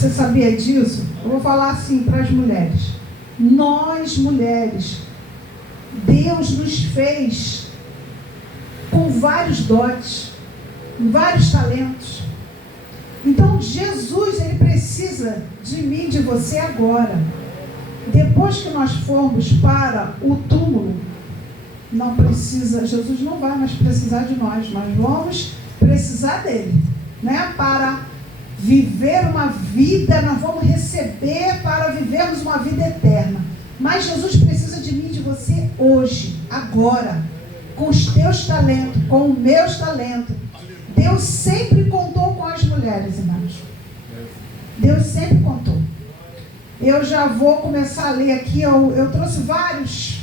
Você sabia disso? Eu vou falar assim para as mulheres. Nós, mulheres, Deus nos fez com vários dotes, vários talentos. Então, Jesus, ele precisa de mim, de você agora. Depois que nós formos para o túmulo, não precisa, Jesus não vai mais precisar de nós vamos precisar dele, né? Para viver uma vida, nós vamos receber para vivermos uma vida eterna. Mas Jesus precisa de mim, de você hoje, agora, com os teus talentos, com os meus talentos. Deus sempre contou com as mulheres, irmãos. Deus sempre contou. Eu já vou começar a ler aqui, eu trouxe vários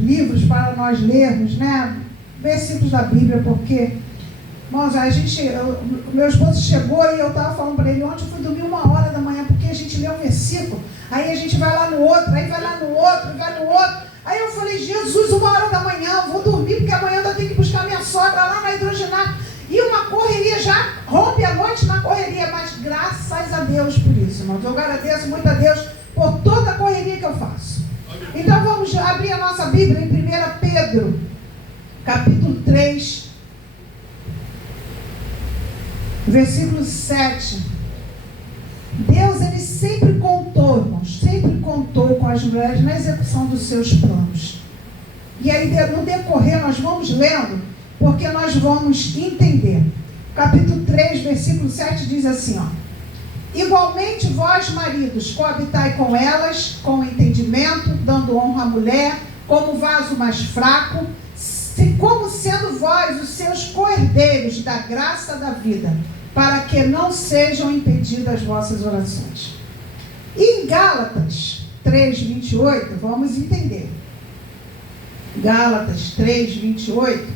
livros para nós lermos, né? Versículos da Bíblia, porque, irmãos, meu esposo chegou e eu estava falando para ele, ontem eu fui dormir 1h da manhã, porque a gente lê um versículo, aí a gente vai lá no outro, aí vai lá no outro, vai no outro. Aí eu falei, Jesus, 1h da manhã, eu vou dormir, porque amanhã eu tenho que buscar minha sogra lá na hidrogenato. E uma correria, já rompe a noite na correria, mas graças a Deus por isso, irmãos. Eu agradeço muito a Deus por toda a correria que eu faço. Então vamos abrir a nossa Bíblia em 1 Pedro, capítulo 3, versículo 7. Deus, ele sempre contou, irmãos, sempre contou com as mulheres na execução dos seus planos. E aí, no decorrer, nós vamos lendo, porque nós vamos entender. Capítulo 3, versículo 7 diz assim, ó: igualmente vós, maridos, coabitai com elas, com entendimento, dando honra à mulher, como vaso mais fraco, como sendo vós os seus co-herdeiros da graça da vida, para que não sejam impedidas as vossas orações. E em Gálatas 3, 28, vamos entender. Gálatas 3, 28,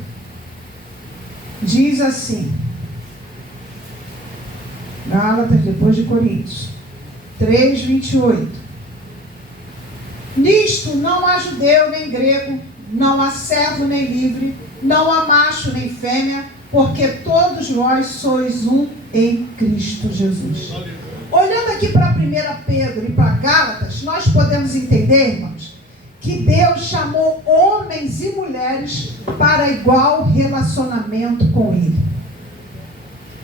diz assim, Gálatas, depois de Coríntios, 3, 28. Nisto não há judeu nem grego, não há servo nem livre, não há macho nem fêmea, porque todos vós sois um em Cristo Jesus. Olhando aqui para 1 Pedro e para Gálatas, nós podemos entender, irmãos, que Deus chamou homens e mulheres para igual relacionamento com Ele.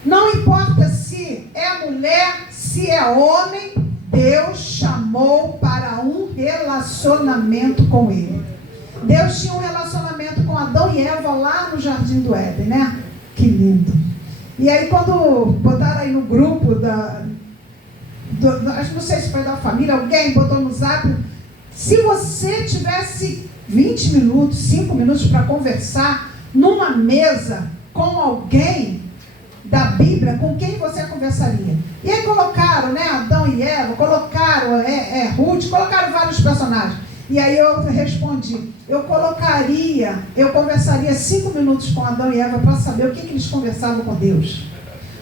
Não importa se é mulher, se é homem, Deus chamou para um relacionamento com Ele. Deus tinha um relacionamento com Adão e Eva lá no Jardim do Éden, né? Que lindo. E aí quando botaram aí no grupo acho que não sei se foi da família, alguém botou no zap, se você tivesse 20 minutos, 5 minutos para conversar numa mesa com alguém da Bíblia, com quem você conversaria? E aí colocaram, né, Adão e Eva, colocaram Ruth, colocaram vários personagens. E aí eu respondi, eu conversaria 5 minutos com Adão e Eva para saber o que eles conversavam com Deus.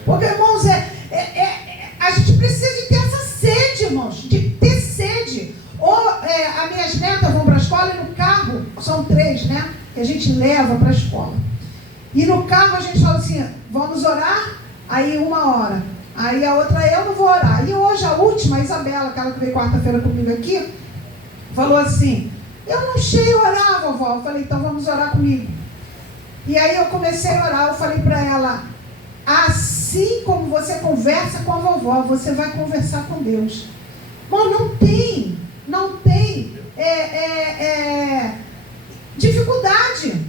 Porque, irmãos, a gente precisa de ter essa sede, irmãos, de ter sede. As minhas netas vão para a escola e no carro, são 3, né, que a gente leva para a escola. E no carro a gente fala assim, vamos orar? Aí 1 hora. Aí a outra, eu não vou orar. E hoje a última, a Isabela, aquela que veio quarta-feira comigo aqui, falou assim, eu não sei orar, vovó. Eu falei, então vamos orar comigo. E aí eu comecei a orar, eu falei para ela, assim como você conversa com a vovó, você vai conversar com Deus. Bom, não tem dificuldade.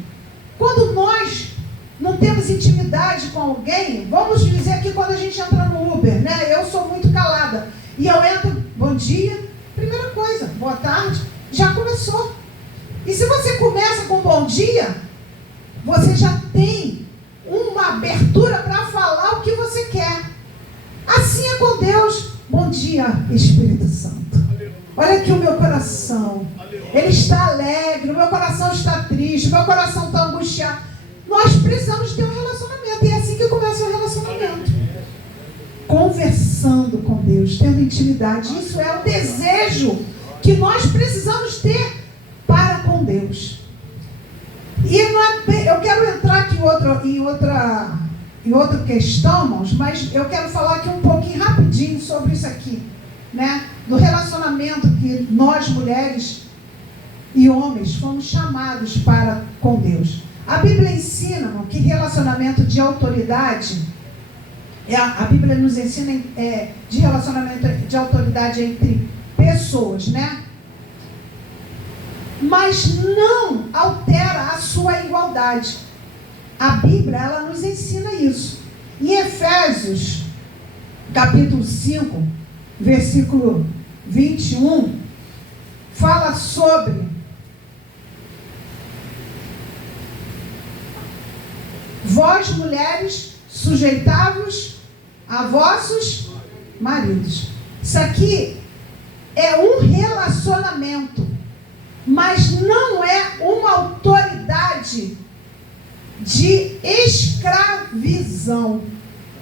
Quando nós não temos intimidade com alguém, vamos dizer que quando a gente entra no Uber, né? Eu sou muito calada. E eu entro, bom dia, primeira coisa, boa tarde, já começou. E se você começa com bom dia, você já tem uma abertura para falar o que você quer. Assim é com Deus. Bom dia, Espírito Santo. Olha aqui o meu coração. Ele está alegre, o meu coração está triste, o meu coração está angustiado. Nós precisamos ter um relacionamento. E é assim que começa o relacionamento. Conversando com Deus, tendo intimidade. Isso é o desejo que nós precisamos ter para com Deus. E eu quero entrar aqui em outra questão, irmãos, mas eu quero falar aqui um pouquinho rapidinho rapidinho sobre isso aqui, né? Do relacionamento que nós, mulheres e homens, fomos chamados para com Deus. A Bíblia ensina, irmão, que relacionamento de autoridade, a Bíblia nos ensina de relacionamento de autoridade entre pessoas, né? Mas não altera a sua igualdade. A Bíblia, ela nos ensina isso. Em Efésios, capítulo 5, versículo 21, fala sobre vós, mulheres, sujeitai-vos a vossos maridos. Isso aqui é um relacionamento, mas não é uma autoridade de escravidão.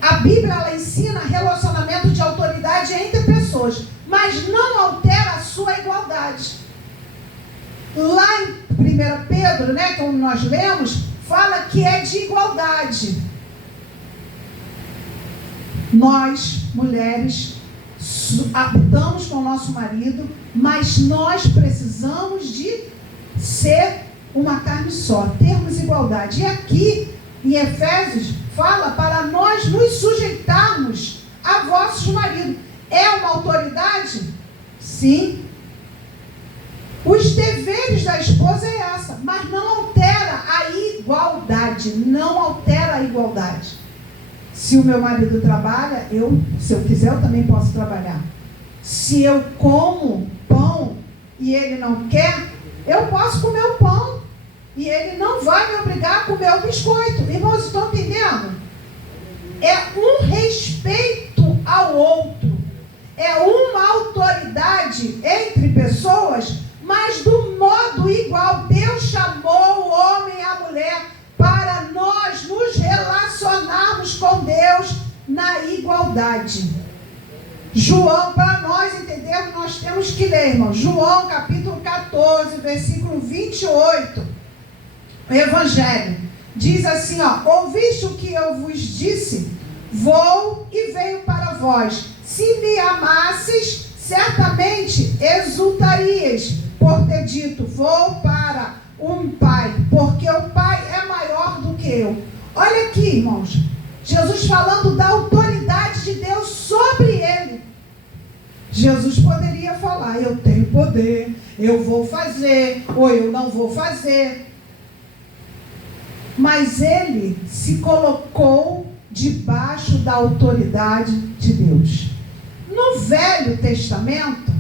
A Bíblia, ela ensina relacionamento de autoridade entre pessoas, mas não altera a sua igualdade. Lá em 1 Pedro, né, como nós lemos, fala que é de igualdade. Nós, mulheres, habitamos com o nosso marido, mas nós precisamos de ser uma carne só, termos igualdade. E aqui, em Efésios, fala para nós nos sujeitarmos a vossos maridos. É uma autoridade? Sim. Os deveres da esposa é essa, mas não altera a igualdade, não altera a igualdade. Se o meu marido trabalha, se eu quiser, eu também posso trabalhar. Se eu como pão e ele não quer, eu posso comer o pão e ele não vai me obrigar a comer o biscoito. Irmãos, estão entendendo? É um respeito ao outro, é uma autoridade entre pessoas, mas do modo igual. Deus chamou o homem e a mulher para nós nos relacionarmos com Deus na igualdade. João, para nós entendermos, nós temos que ler, irmão, João capítulo 14, versículo 28, o Evangelho, diz assim, ouviste o que eu vos disse? Vou e venho para vós. Se me amasses, certamente exultarias por ter dito, vou para um Pai, porque o Pai é maior do que eu. Olha aqui, irmãos, Jesus falando da autoridade de Deus sobre ele. Jesus poderia falar, eu tenho poder, eu vou fazer, ou eu não vou fazer. Mas ele se colocou debaixo da autoridade de Deus. No Velho Testamento,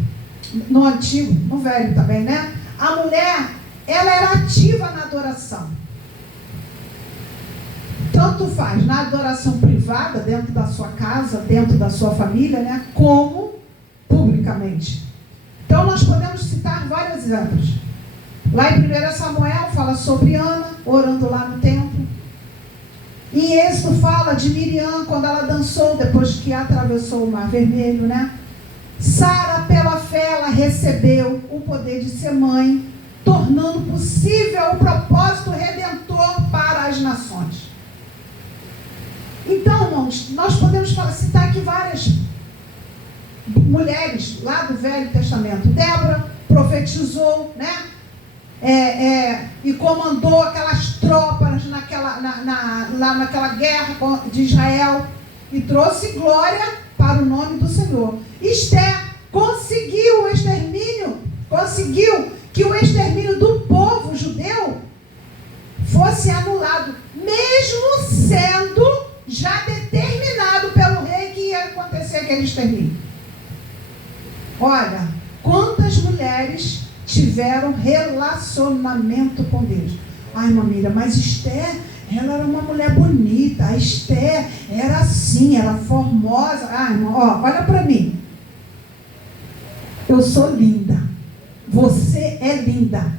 no Antigo, no Velho também, né? A mulher, ela era ativa na adoração. Tanto faz na adoração privada, dentro da sua casa, dentro da sua família, né? Como publicamente. Então nós podemos citar vários exemplos. Lá em 1 Samuel fala sobre Ana, orando lá no templo. Em Êxodo fala de Miriam, quando ela dançou, depois que atravessou o Mar Vermelho, né? Sara, pela fé, ela recebeu o poder de ser mãe, tornando possível o propósito redentor para as nações. Então, irmãos, nós podemos citar aqui várias mulheres lá do Velho Testamento. Débora profetizou, né? E comandou aquelas tropas lá naquela guerra de Israel e trouxe glória para o nome do Senhor. Esther conseguiu que o extermínio do povo judeu fosse anulado, mesmo sendo já determinado pelo rei que ia acontecer aquele extermínio. Olha, quantas mulheres tiveram relacionamento com Deus. Ai, mamília, mas Esther, ela era uma mulher bonita. A Esther era assim, era formosa. Ah, irmão, olha para mim. Eu sou linda. Você é linda.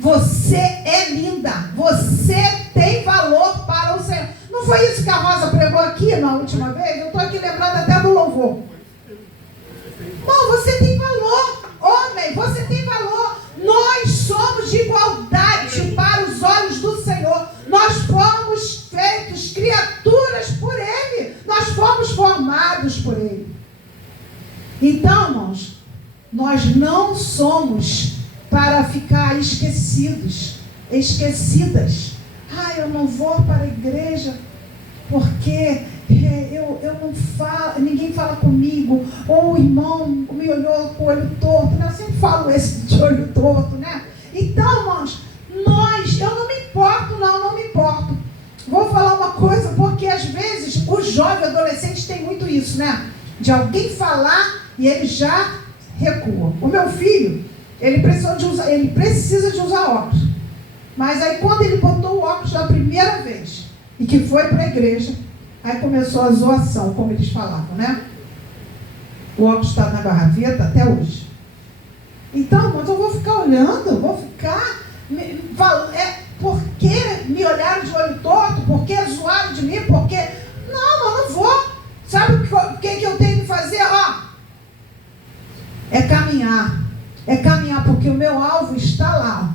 Você é linda. Você tem valor para o Senhor. Não foi isso que a Rosa pregou aqui na última vez? Eu estou aqui lembrando até do louvor. Não, você tem valor. Homem, você tem valor. Nós somos de igualdade para os olhos do Senhor. Nós fomos feitos criaturas por Ele. Nós fomos formados por Ele. Então, irmãos, nós não somos para ficar esquecidas. Eu não vou para a igreja porque eu não falo, ninguém fala comigo, ou o irmão me olhou com o olho torto, né? Eu sempre falo esse de olho torto, né? Então, irmãos, eu não me importo. Vou falar uma coisa, porque às vezes o jovem adolescente tem muito isso, né? De alguém falar e ele já recua. O meu filho, ele precisa de usar óculos. Mas aí quando ele botou o óculos da primeira vez e que foi para a igreja, aí começou a zoação, como eles falavam, né? O óculos está na gaveta até hoje. Então, mas eu vou ficar olhando, por que me olharam de olho torto? Por que zoaram de mim? Por que... Não, eu não vou. Sabe o que eu tenho que fazer? É caminhar, porque o meu alvo está lá.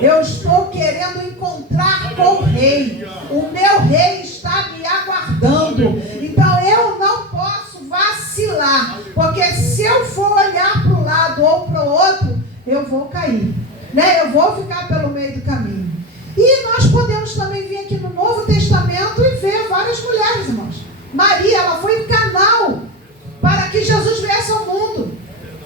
Eu estou querendo encontrar com o rei. O meu rei está me aguardando. Então eu não posso vacilar, porque se eu for olhar para um lado ou para o outro, eu vou cair, né? Eu vou ficar pelo meio do caminho. E nós podemos também vir aqui no Novo Testamento e ver várias mulheres, irmãos. Maria, ela foi canal para que Jesus viesse ao mundo.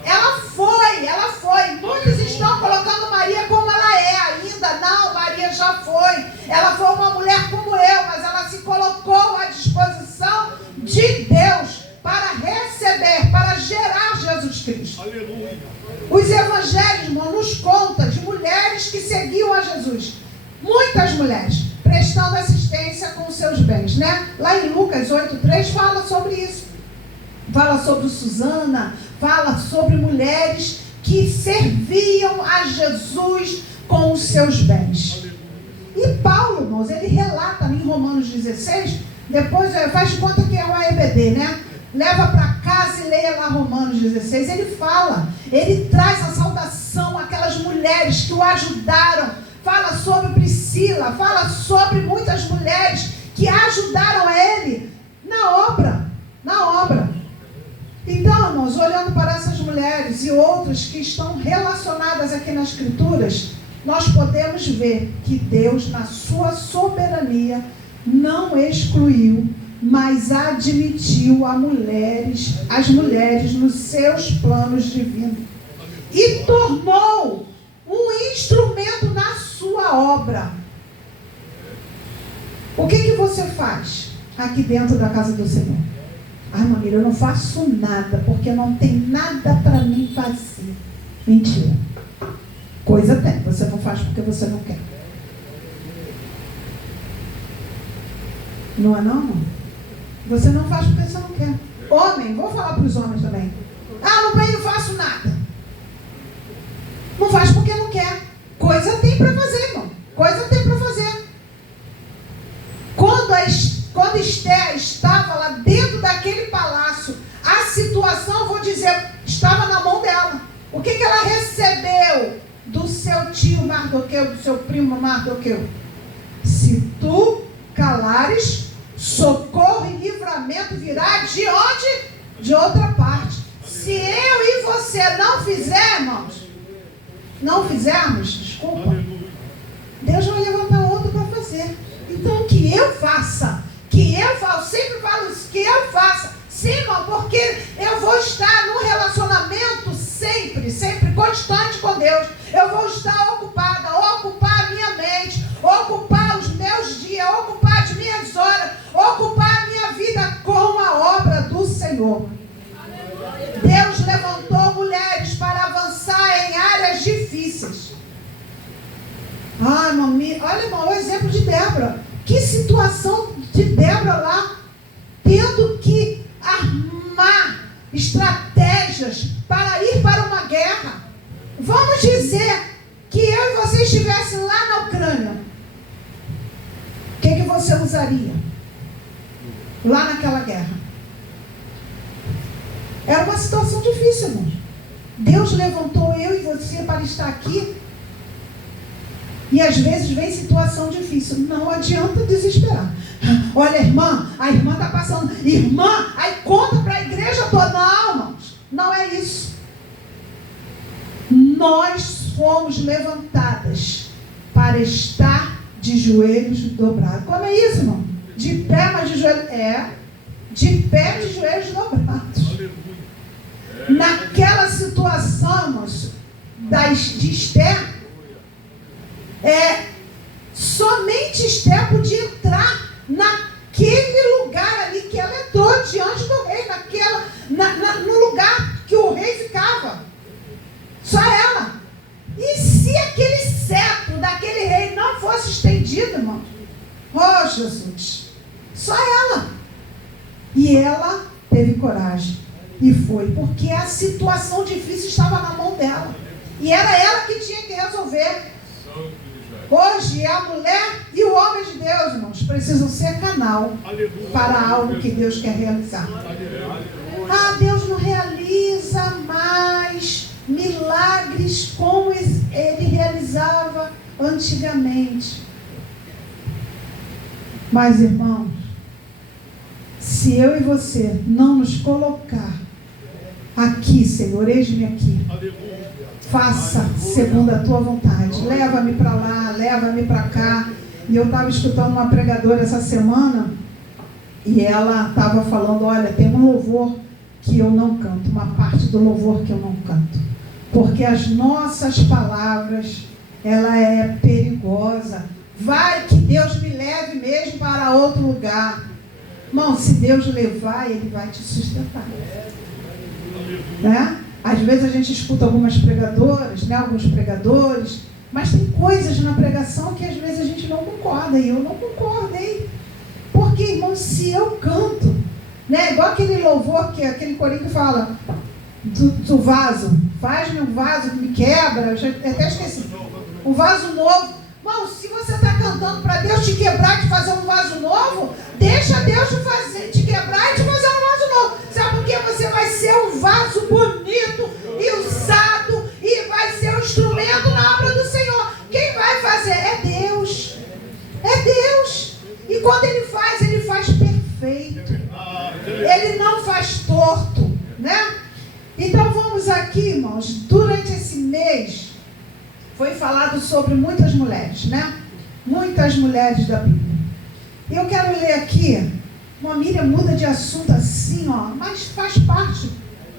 Ela foi. Muitos estão colocando Maria como ela é ainda. Não, Maria já foi. Ela foi uma mulher como eu, mas ela se colocou à disposição de Deus para receber, para gerar Jesus Cristo. Aleluia. Os evangelhos, irmão, nos contam de mulheres que seguiam a Jesus. Muitas mulheres prestando assistência com os seus bens, né? Lá em Lucas 8:3 fala sobre isso. Fala sobre Susana, fala sobre mulheres que serviam a Jesus com os seus bens. E Paulo, irmãos, ele relata em Romanos 16, depois faz de conta que é o EBD, né? Leva para casa e leia lá Romanos 16. Ele traz a saudação àquelas mulheres que o ajudaram. Fala sobre Priscila, fala sobre muitas mulheres que ajudaram ele na obra. Então, irmãos, olhando para essas mulheres e outras que estão relacionadas aqui nas Escrituras, nós podemos ver que Deus, na sua soberania, não excluiu, mas admitiu as mulheres nos seus planos divinos e tornou um instrumento na sua obra. O que você faz aqui dentro da casa do Senhor? Maria, eu não faço nada, porque não tem nada para mim fazer. Mentira. Coisa tem, você não faz porque você não quer. Não é não? Você não faz porque você não quer. Homem, vou falar para os homens também. Não faço nada. Não faz porque não quer. Coisa tem para fazer, irmão. Coisa tem para fazer. Quando Esther estava lá dentro daquele palácio, a situação, vou dizer, estava na mão dela. O que ela recebeu do seu tio Mardoqueu, do seu primo Mardoqueu? Se tu calares, socorro e livramento virá de onde? De outra parte. Se eu e você não fizermos, desculpa, Deus vai levantar outro para fazer. Então que eu faça, sempre falo isso, que eu faça, sim, irmão, porque eu vou estar no relacionamento sempre constante com Deus. Eu vou estar ocupada, ocupar a minha mente, ocupar os meus dias, ocupar as minhas horas, ocupar a minha vida com a obra do Senhor. Deus levantou mulheres para avançar em áreas difíceis. Olha, irmão, o exemplo de Débora. Que situação de Débora lá, tendo que armar estratégias para ir para uma guerra. Vamos dizer que eu e você estivessem lá na Ucrânia. O que você usaria lá naquela guerra? Era uma situação difícil, irmão. Deus levantou eu e você para estar aqui. E às vezes vem situação difícil. Não adianta desesperar. Olha, a irmã está passando. Irmã, aí conta para a igreja toda. Não, irmãos. Não é isso. Nós fomos levantadas para estar de joelhos dobrados. Como é isso, irmão? De pé, mas de joelhos... de pé, de joelhos dobrados. Naquela situação, irmãos, de Esther, somente Esther podia entrar naquele lugar ali que ela entrou diante do rei, no lugar que o rei ficava. Só ela. E se aquele cetro daquele rei não fosse estendido, irmão? Oh, Jesus! Só ela. E ela teve coragem. E foi, porque a situação difícil estava na mão dela. E era ela que tinha que resolver. Hoje a mulher e o homem de Deus, irmãos, precisam ser canal para algo que Deus quer realizar. Deus não realiza mais milagres como ele realizava antigamente. Mas, irmãos, se eu e você não nos colocar aqui, Senhor, eis-me aqui, faça segundo a tua vontade, leva-me para lá, leva-me para cá. E eu estava escutando uma pregadora essa semana, e ela estava falando, olha, tem um louvor que eu não canto, uma parte do louvor que eu não canto, porque as nossas palavras, ela é perigosa. Vai que Deus me leve mesmo para outro lugar. Irmão, se Deus levar, Ele vai te sustentar. Né? Às vezes a gente escuta algumas pregadoras, né? Alguns pregadores, mas tem coisas na pregação que às vezes a gente não concorda, e eu não concordo, hein? Porque, irmão, se eu canto, né? Igual aquele louvor, que aquele corinho que fala do vaso, faz-me um vaso que me quebra, eu já até esqueci, um vaso novo. Irmão, se você está cantando para Deus te quebrar e te fazer um vaso novo, deixa Deus te quebrar e te fazer um vaso novo. Sabe por quê? Você vai ser um vaso bonito e usado, e vai ser um instrumento na obra do Senhor. Quem vai fazer? É Deus. É Deus. E quando Ele faz perfeito. Ele não faz torto, né? Então vamos aqui, irmãos, durante esse mês foi falado sobre muitas mulheres, né? Muitas mulheres da Bíblia. Eu quero ler aqui, uma Miriam muda de assunto assim, ó, mas faz parte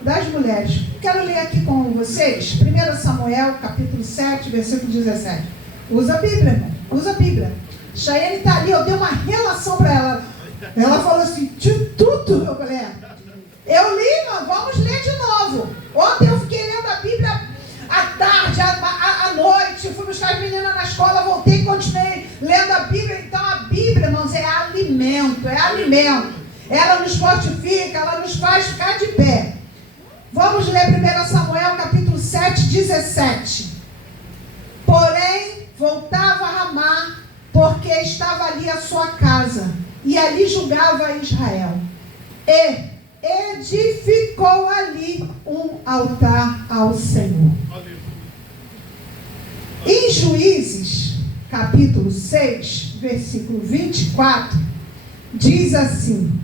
das mulheres. Quero ler aqui com vocês, 1 Samuel, capítulo 7, versículo 17. Usa a Bíblia, irmão, usa a Bíblia. Chayane está ali, eu dei uma relação para ela. Ela falou assim, tudo. Eu falei, eu li, irmão, vamos ler de novo. Ontem eu fiquei lendo a Bíblia à tarde, à noite, fui buscar as meninas na escola, voltei e continuei lendo a Bíblia. Então a Bíblia, irmãos, é alimento, ela nos fortifica, ela nos faz ficar de pé. Vamos ler 1 Samuel capítulo 7, 17. Porém, voltava a Ramá, porque estava ali a sua casa, e ali julgava Israel, e edificou ali um altar ao Senhor. Em Juízes, capítulo 6, versículo 24, diz assim: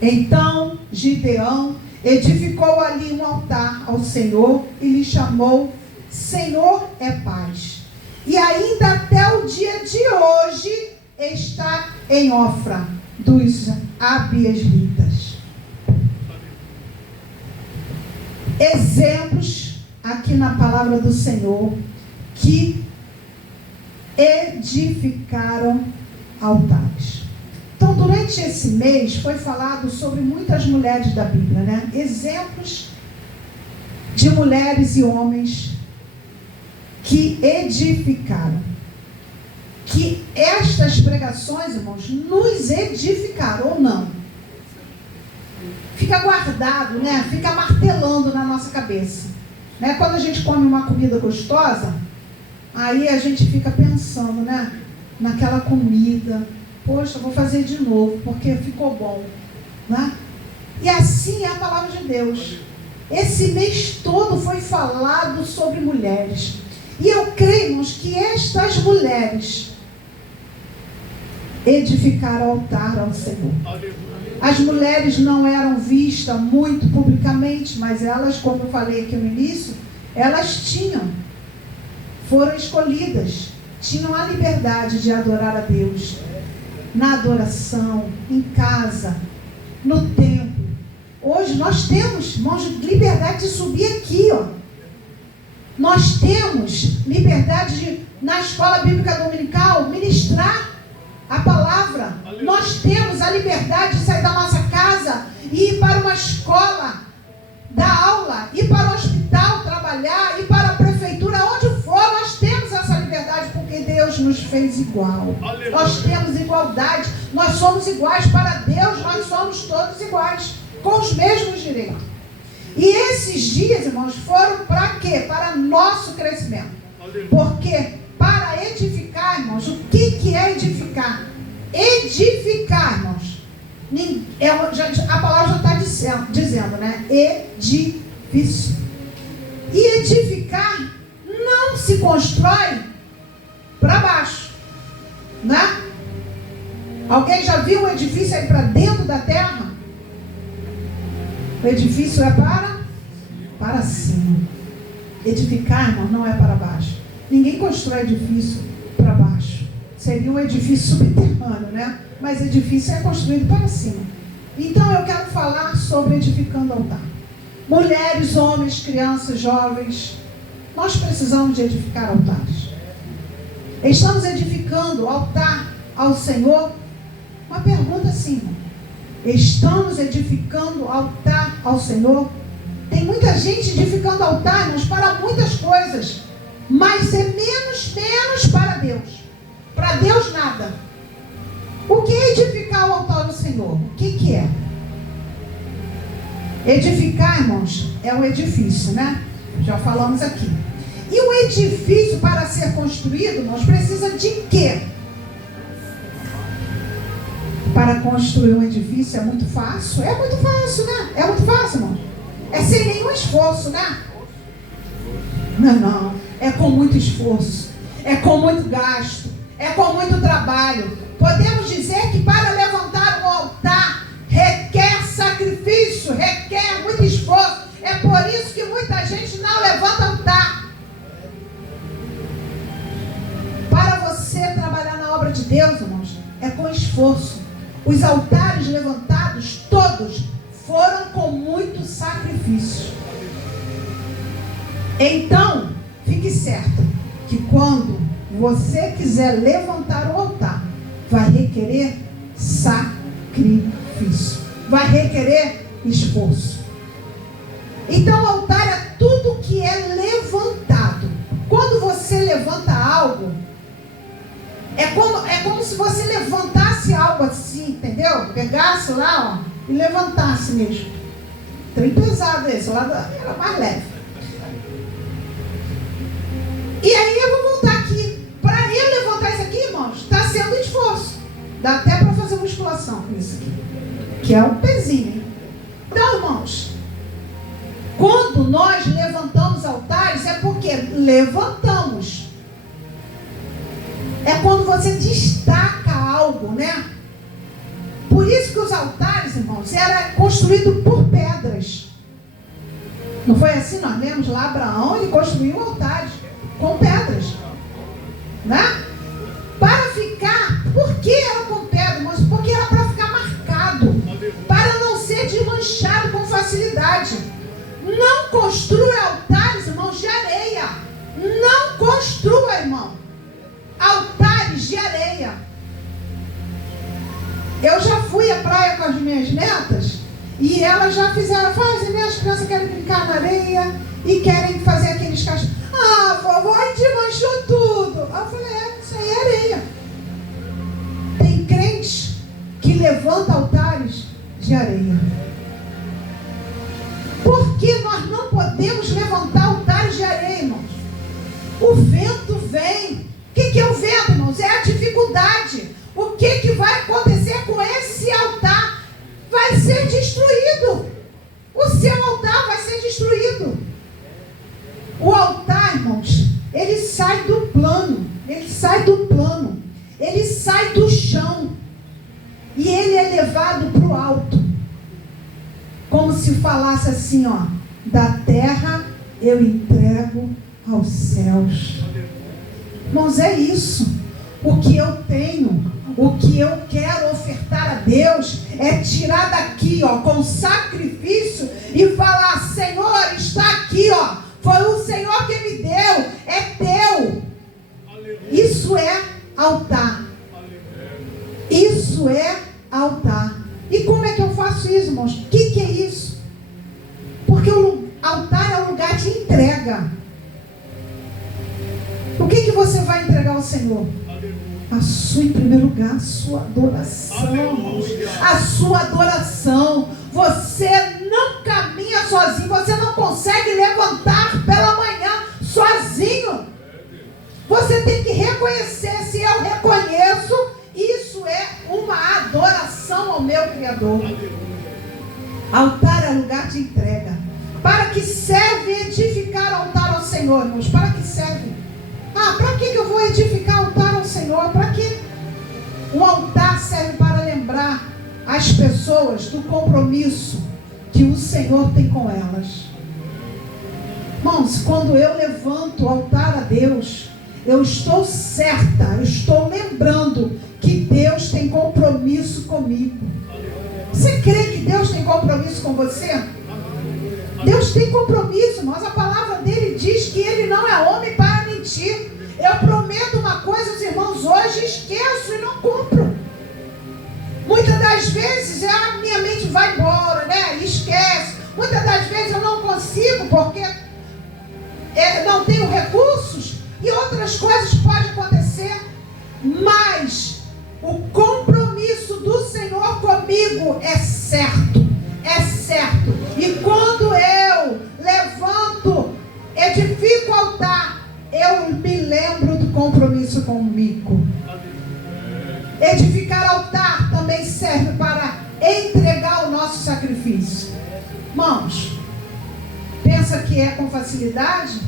então Gideão edificou ali um altar ao Senhor e lhe chamou Senhor é Paz. E ainda até o dia de hoje está em Ofra dos Abiesritas. Exemplos aqui na palavra do Senhor que edificaram altares. Então, durante esse mês foi falado sobre muitas mulheres da Bíblia, né? Exemplos de mulheres e homens que edificaram. Que estas pregações, irmãos, nos edificaram ou não? Fica guardado, né? Fica martelando na nossa cabeça, né? Quando a gente come uma comida gostosa, aí a gente fica pensando, né? Naquela comida, poxa, vou fazer de novo, porque ficou bom, né? E assim é a palavra de Deus. Esse mês todo foi falado sobre mulheres. E eu creio, irmãos, que estas mulheres edificar altar ao Senhor. As mulheres não eram vistas muito publicamente, mas elas, como eu falei aqui no início, elas foram escolhidas, tinham a liberdade de adorar a Deus, na adoração, em casa, no templo. Hoje nós temos, irmãos, liberdade de subir aqui, ó. Nós temos liberdade de, na escola bíblica dominical, ministrar a palavra. Nós temos a liberdade de sair da nossa casa e ir para uma escola, dar aula, ir para o hospital, trabalhar, ir para a prefeitura, onde for. Nós temos essa liberdade porque Deus nos fez igual. Nós temos igualdade, nós somos iguais para Deus, nós somos todos iguais, com os mesmos direitos. E esses dias, irmãos, foram para quê? Para nosso crescimento. Porque para edificar, irmãos, o que é edificar? Edificar, irmãos, a palavra já está dizendo, né? Edifício. E edificar não se constrói para baixo, né? Alguém já viu um edifício aí para dentro da terra? O edifício é para cima. Edificar, irmão, não é para baixo. Ninguém constrói edifício para baixo. Seria um edifício subterrâneo, né? Mas edifício é construído para cima. Então eu quero falar sobre edificando altar. Mulheres, homens, crianças, jovens, nós precisamos de edificar altares. Estamos edificando altar ao Senhor? Uma pergunta assim, irmão. Estamos edificando altar ao Senhor? Tem muita gente edificando altar, irmãos, para muitas coisas, mas é menos para Deus. Para Deus nada. O que é edificar o altar do Senhor? O que é? Edificar, irmãos, é um edifício, né? Já falamos aqui. E o edifício, para ser construído, irmãos, precisa de quê? Para construir um edifício é muito fácil? É muito fácil, né? É muito fácil, irmão. É sem nenhum esforço, né? Não. É com muito esforço. É com muito gasto. É com muito trabalho. Podemos dizer que para levantar um altar requer sacrifício, requer muito esforço. É por isso que muita gente não levanta altar. Para você trabalhar na obra de Deus, irmãos, é com esforço. Os altares levantados, todos, foram com muito sacrifício. Então, fique certo que quando você quiser levantar o altar, vai requerer sacrifício. Vai requerer esforço. Então, o altar é tudo que é levantado. Quando você levanta algo, é como se você levantasse algo assim, entendeu? Pegasse lá, ó, e levantasse mesmo. Trem pesado esse, lá era mais leve. E aí eu vou voltar aqui. Para eu levantar isso aqui, irmãos, está sendo esforço. Dá até para fazer musculação com isso aqui. Que é um pezinho, hein? Então, irmãos, quando nós levantamos altares, é porque levantamos. É quando você destaca algo, né? Por isso que os altares, irmãos, eram construídos por pedras. Não foi assim? Nós lemos lá Abraão, ele construiu altares com pedras, né? Para ficar, por que era com pedra, irmãos? Porque era para ficar marcado, para não ser desmanchado com facilidade. Não construa altares, irmãos, de areia. Não construa, irmão, altares de areia. Eu já fui à praia com as minhas netas e elas já fazem, né? As crianças querem brincar na areia e querem fazer aqueles cachorros. Ah, vovó, a gente manchou tudo. Eu falei, isso aí é areia. Tem crentes que levantam altares de areia. Por que nós não podemos levantar altares de areia, irmãos? O vento vem. O que é o vento, irmãos? É a dificuldade. O que vai acontecer com esse altar? Vai ser destruído. O seu altar vai ser destruído. O altar, irmãos, ele sai do plano. Ele sai do plano. Ele sai do chão. se falasse assim, ó, da terra eu entrego aos céus. Irmãos, é isso. O que eu tenho, o que eu quero ofertar a Deus é tirar daqui, ó, com sacrifício e falar: Senhor, está aqui, ó, foi o Senhor que me deu, é teu. Isso é altar. Isso é altar. E como é que eu faço isso, irmãos? O que é isso? Porque o altar é um lugar de entrega. O que você vai entregar ao Senhor? Em primeiro lugar, a sua adoração. A sua adoração. Você não caminha sozinho. Você não consegue levantar pela manhã sozinho. Você tem que reconhecer. Se eu reconheço, isso é uma adoração ao meu Criador. Altar é lugar de entrega. Para que serve edificar altar ao Senhor, irmãos? Para que serve? Para que eu vou edificar altar ao Senhor? Para que? O altar serve para lembrar as pessoas do compromisso que o Senhor tem com elas. Irmãos, quando eu levanto o altar a Deus, eu estou certa, eu estou lembrando que Deus tem compromisso comigo. Você crê que Deus tem compromisso com você? Deus tem compromisso, mas a palavra dele diz que ele não é homem para mentir. Eu prometo uma coisa aos irmãos hoje, esqueço e não cumpro. Muitas das vezes a minha mente vai embora, né? Esquece. Muitas das vezes eu não consigo porque não tenho recursos e outras coisas podem acontecer. Mas o compromisso do Senhor comigo é certo. É certo. E quando eu levanto, edifico o altar, eu me lembro do compromisso comigo. Edificar altar também serve para entregar o nosso sacrifício. Irmãos, pensa que é com facilidade?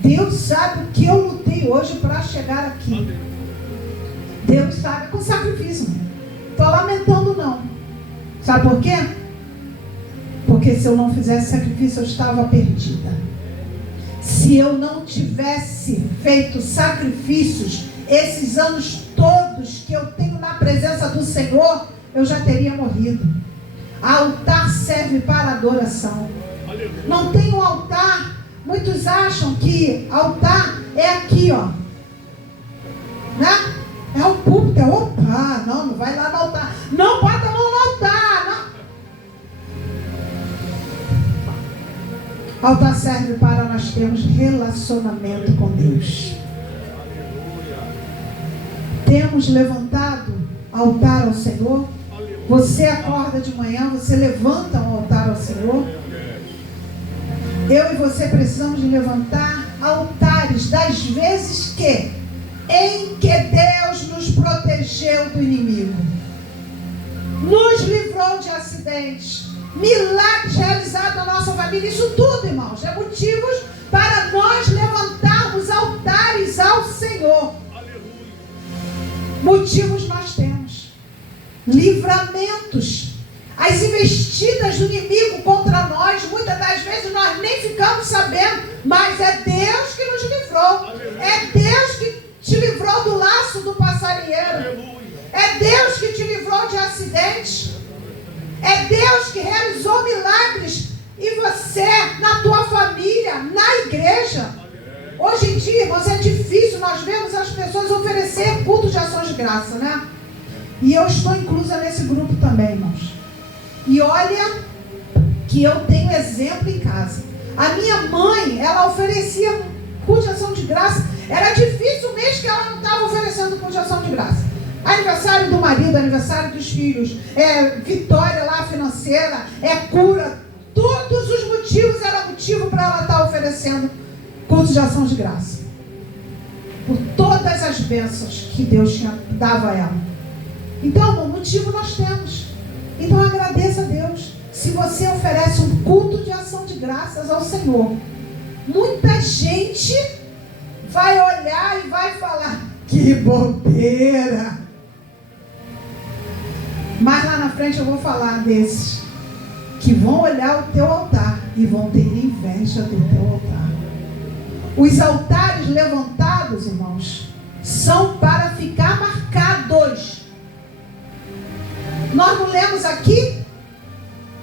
Deus sabe o que eu lutei hoje para chegar aqui. Deus sabe, é com sacrifício. Estou lamentando não. Sabe por quê? Porque se eu não fizesse sacrifício, eu estava perdida. Se eu não tivesse feito sacrifícios esses anos todos que eu tenho na presença do Senhor, eu já teria morrido. Altar serve para adoração. Não tem um altar. Muitos acham que altar é aqui, ó, né? É o púlpito, opa, não vai lá no altar. Não bota a mão no altar, não. Altar serve para nós termos relacionamento com Deus. Temos levantado altar ao Senhor. Você acorda de manhã, você levanta um altar ao Senhor. Eu e você precisamos de levantar altares das vezes em que Deus nos protegeu do inimigo, nos livrou de acidentes, milagres realizados na nossa família. Isso tudo, irmãos, é motivos para nós levantarmos altares ao Senhor. Motivos nós temos. Livramentos. As investidas do inimigo contra nós, muitas das vezes nós nem ficamos sabendo, mas é Deus que nos livrou. É Deus que te livrou do laço do passarinheiro. É Deus que te livrou de acidentes. É Deus que realizou milagres em você, na tua família, na igreja. Hoje em dia, irmãos, é difícil nós vemos as pessoas oferecer culto de ações de graça, né? E eu estou inclusa nesse grupo também, irmãos. E olha que eu tenho exemplo em casa. A minha mãe, ela oferecia culto de ação de graça. Era difícil o mês que ela não estava oferecendo culto de ação de graça. Aniversário do marido, aniversário dos filhos, vitória lá financeira, cura. Todos os motivos eram motivo para ela estar oferecendo culto de ação de graça. Por todas as bênçãos que Deus dava a ela. Então, um motivo nós temos. Então agradeça a Deus. Se você oferece um culto de ação de graças ao Senhor, muita gente vai olhar e vai falar: que bobeira. Mas lá na frente eu vou falar desses que vão olhar o teu altar e vão ter inveja do teu altar. Os altares levantados, irmãos, são para ficar marcados. Nós não lemos aqui?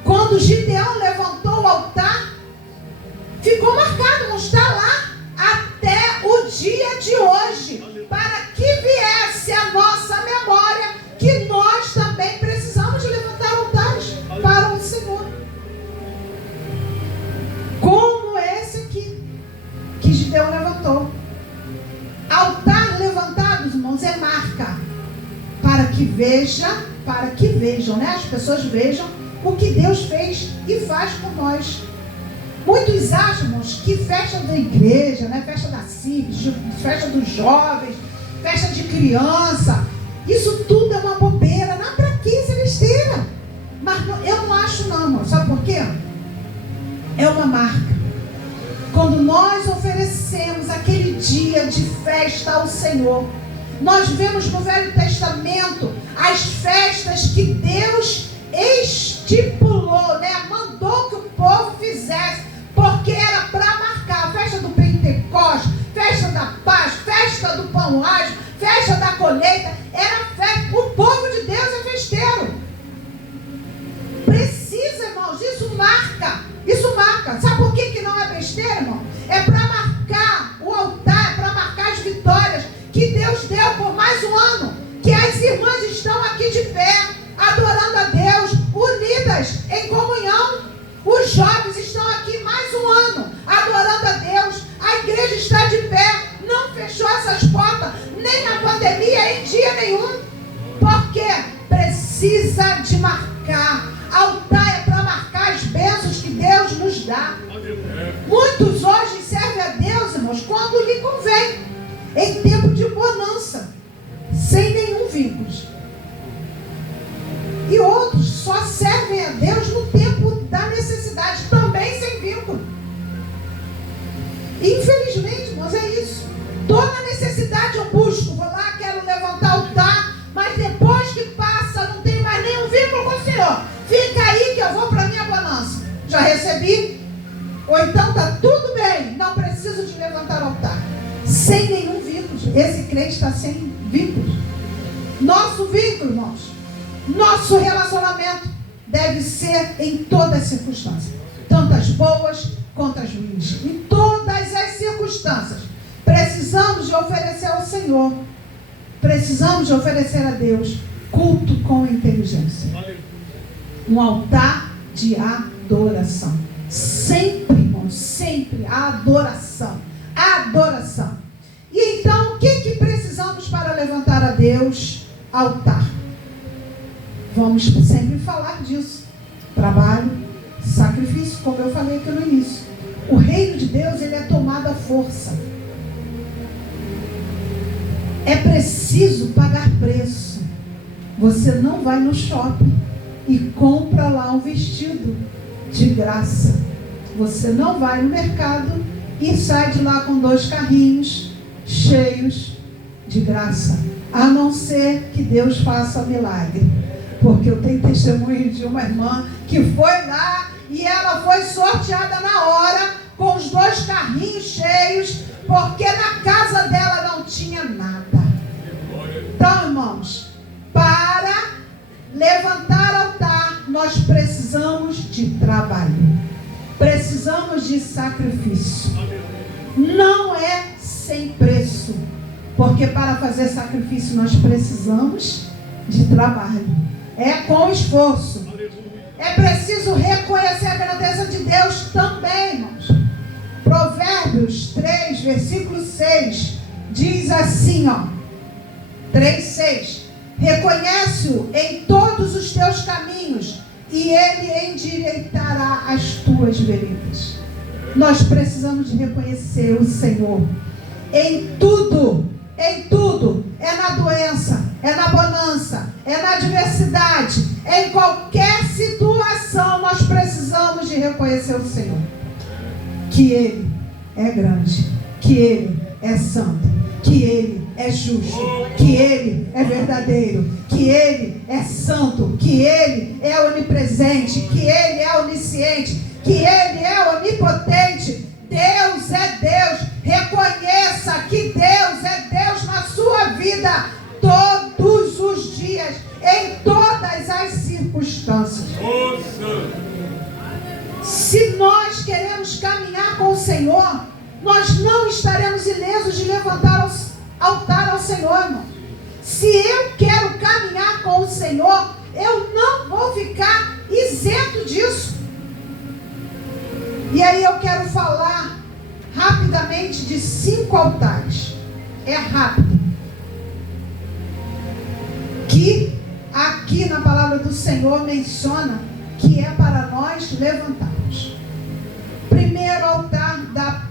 Quando Gideão levantou o altar, ficou marcado, não está lá até o dia de hoje, para que viesse a nossa memória que nós também precisamos de levantar altares para o Senhor, como esse aqui que Gideão levantou. Altar levantados, irmãos, é marca para que vejam, né? As pessoas vejam o que Deus fez e faz por nós. Muitos acham, irmãos, que festa da igreja, né? Festa da CIB, festa dos jovens, festa de criança, isso tudo é uma bobeira, não é para que essa besteira. Mas eu não acho não, irmão. Sabe por quê? É uma marca. Quando nós oferecemos aquele dia de festa ao Senhor, nós vemos no Velho Testamento as festas que Deus estipulou, né? Mandou que o povo fizesse, porque era para marcar a festa do Pentecostes, festa da paz, festa do pão ágil, festa da colheita, era festa. O povo de Deus é festeiro. Precisa, irmãos, isso marca. Sabe por que não é besteira, irmão? É para marcar o altar, é para marcar as vitórias que Deus deu por mais um ano, que as irmãs estão aqui de pé, adorando a Deus, unidas em comunhão. Os jovens estão aqui mais um ano, adorando a Deus. A igreja está de pé, não fechou essas portas, nem na pandemia, em dia nenhum. Porque precisa de marcar. Altar é para marcar as bênçãos que Deus nos dá. Muitos hoje servem a Deus, irmãos, quando lhe convém, em tempo de bonança, sem nenhum vínculo. E outros só servem a Deus no tempo da necessidade, também sem vínculo. Infelizmente, irmãos, é isso. Toda necessidade eu busco, vou lá, quero levantar altar, mas depois que passa, não tem mais nenhum vínculo com o Senhor. Fica aí que eu vou para a minha bonança. Já recebi? Ou então está tudo bem, não preciso de levantar altar. Sem nenhum vínculo. Esse crente está sem vínculo. Nosso vínculo, irmãos, nosso relacionamento deve ser em todas as circunstâncias, tanto as boas quanto as ruins. Em todas as circunstâncias, precisamos de oferecer ao Senhor, precisamos de oferecer a Deus culto com inteligência. Um altar de adoração. Sempre, irmãos, sempre a adoração. Adoração. E então, o que precisamos para levantar a Deus? Altar. Vamos sempre falar disso. Trabalho, sacrifício, como eu falei aqui no início. O reino de Deus, ele é tomado à força. É preciso pagar preço. Você não vai no shopping e compra lá um vestido de graça. Você não vai no mercado e sai de lá com 2 carrinhos cheios de graça. A não ser que Deus faça milagre. Porque eu tenho testemunho de uma irmã que foi lá e ela foi sorteada na hora com os 2 carrinhos cheios, porque na casa dela não tinha nada. Então, irmãos, para levantar altar, nós precisamos de trabalho. Precisamos de sacrifício. Não é sem preço. Porque para fazer sacrifício nós precisamos de trabalho. É com esforço. É preciso reconhecer a grandeza de Deus também, irmãos. Provérbios 3, versículo 6, diz assim, ó. 3:6. Reconhece-o em todos os teus caminhos e ele endireitará as tuas veredas. Nós precisamos de reconhecer o Senhor em tudo. Em tudo. É na doença, é na bonança, é na adversidade, em qualquer situação nós precisamos de reconhecer o Senhor. Que Ele é grande, que Ele é santo, que Ele é justo, que Ele é verdadeiro, que Ele é santo, que Ele é onipresente, que Ele é onisciente, que Ele é onipotente. Deus é Deus. Reconheça que Deus é Deus na sua vida todos os dias, em todas as circunstâncias. Se nós queremos caminhar com o Senhor, nós não estaremos ilesos de levantar altar ao Senhor, irmão. Se eu quero caminhar com o Senhor, eu não vou ficar isento disso. E aí eu quero falar rapidamente de 5 altares. É rápido. Que aqui na palavra do Senhor menciona que é para nós levantarmos. Primeiro altar da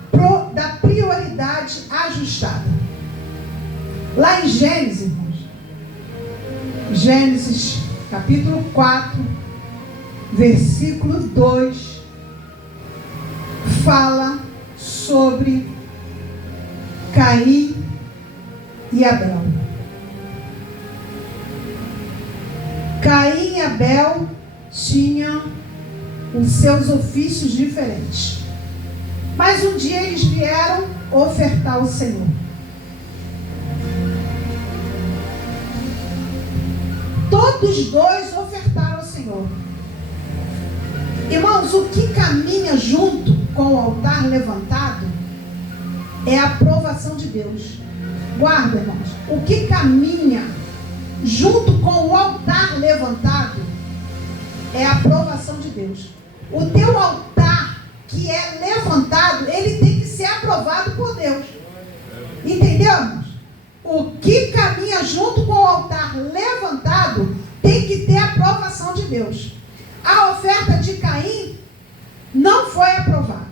prioridade ajustada. Lá em Gênesis, irmãos, Gênesis capítulo 4, versículo 2, fala sobre Caim e Abel. Caim e Abel tinham os seus ofícios diferentes. Mas um dia eles vieram ofertar ao Senhor. Todos dois ofertaram ao Senhor. Irmãos, o que caminha junto com o altar levantado é a aprovação de Deus. Guarda, irmãos. O que caminha junto com o altar levantado é a aprovação de Deus. O teu altar que é levantado, ele tem que ser aprovado por Deus. Entendemos? O que caminha junto com o altar levantado tem que ter a aprovação de Deus. A oferta de Caim não foi aprovada.